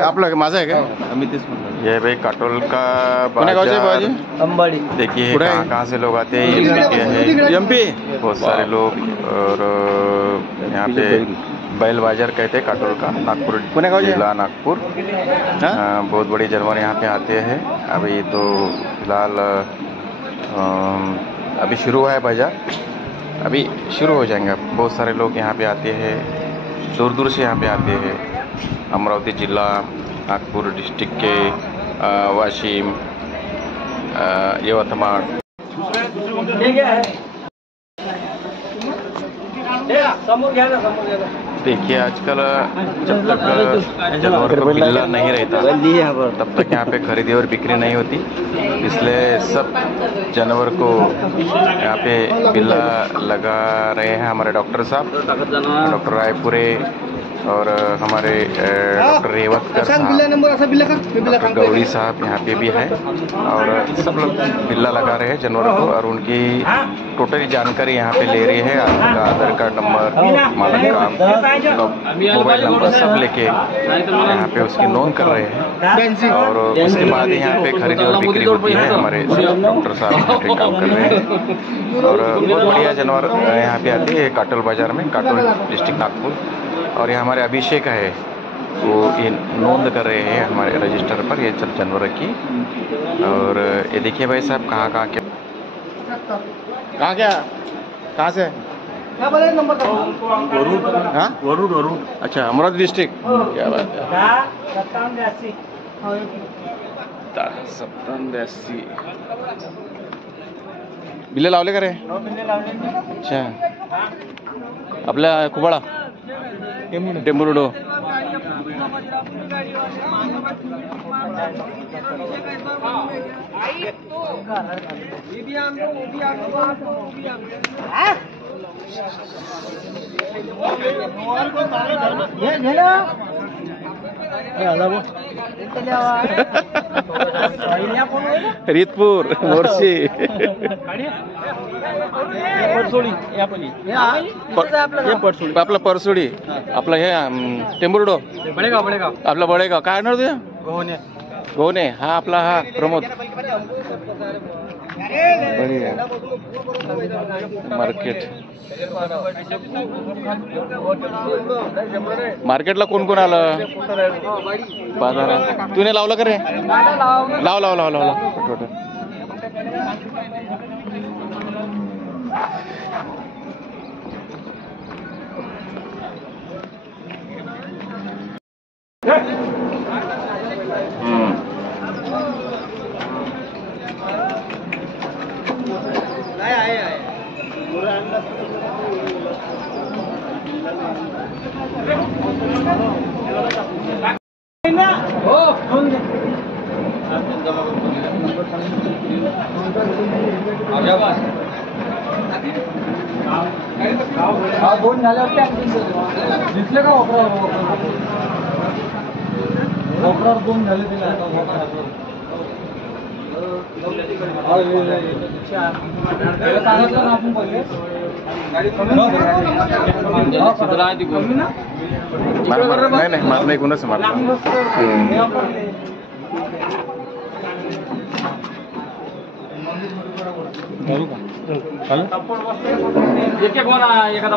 आपलं माझा है क्या? ये भाई काटोल का बाजार अंबाड़ी। देखिए कहाँ से लोग आते हैं। एमपी बहुत सारे लोग। और यहाँ पे बैल बाजार कहते हैं काटोल का, नागपुर जिला नागपुर। बहुत बड़ी जानवर यहाँ पे आते हैं। अभी तो फिलहाल अभी शुरू हुआ है बाजार, अभी शुरू हो जाएंगे। बहुत सारे लोग यहाँ पे आते हैं, दूर दूर से यहाँ पे आते हैं। अमरावती जिला नागपुर डिस्ट्रिक्ट के वाशिम, यवतमाळ। देखिए आजकल जब तक जानवर को बिल्ला नहीं रहता तब तक यहाँ पे खरीदी और बिक्री नहीं होती। इसलिए सब जानवर को यहाँ पे बिल्ला लगा रहे हैं हमारे डॉक्टर साहब, डॉक्टर रायपुरे और हमारे डॉक्टर रेवतकर साहब, गौड़ी साहब यहाँ पे भी है। और सब लोग बिल्ला लगा रहे हैं जानवरों को और उनकी टोटली जानकारी यहाँ पे ले रही है। उनका आधार कार्ड नंबर, मालक का मोबाइल नंबर सब लेके यहाँ पे उसकी नोंद कर रहे हैं। और उसके बाद ही यहाँ पे खरीदी और बिक्री होती है। हमारे डॉक्टर साहब यहाँ पे काम कर रहे हैं और बहुत बढ़िया जानवर यहाँ पे आते हैं काटोल बाजार में, काटोल डिस्ट्रिक्ट नागपुर। और ये हमारे अभिषेक है, वो ये नोंद कर रहे हैं हमारे रजिस्टर पर ये सब जानवर की। और ये देखिए भाई साहब कहाँ कहाँ से वरुण। अच्छा, अमरावती डिस्ट्रिक्ट। क्या बात है। 87 बिल्ले लावले का रे? अच्छा, आपल्या कुबाळा टेंबुर्डो। रीतपूर मोर्शी आपला परसोडी, आपलं हे टेंबुर्डो, आपला बडेगाव. काय नाव तुझं? गोने. हा आपला हा प्रमोद. मार्केटला कोण कोण आलं बाजारात? तूने लावलं का रे? लाव. दोन झाले होते दिसले का? वापरावर दोन झाले तिला. नाही माझ नाही कोणच मारला. एखादा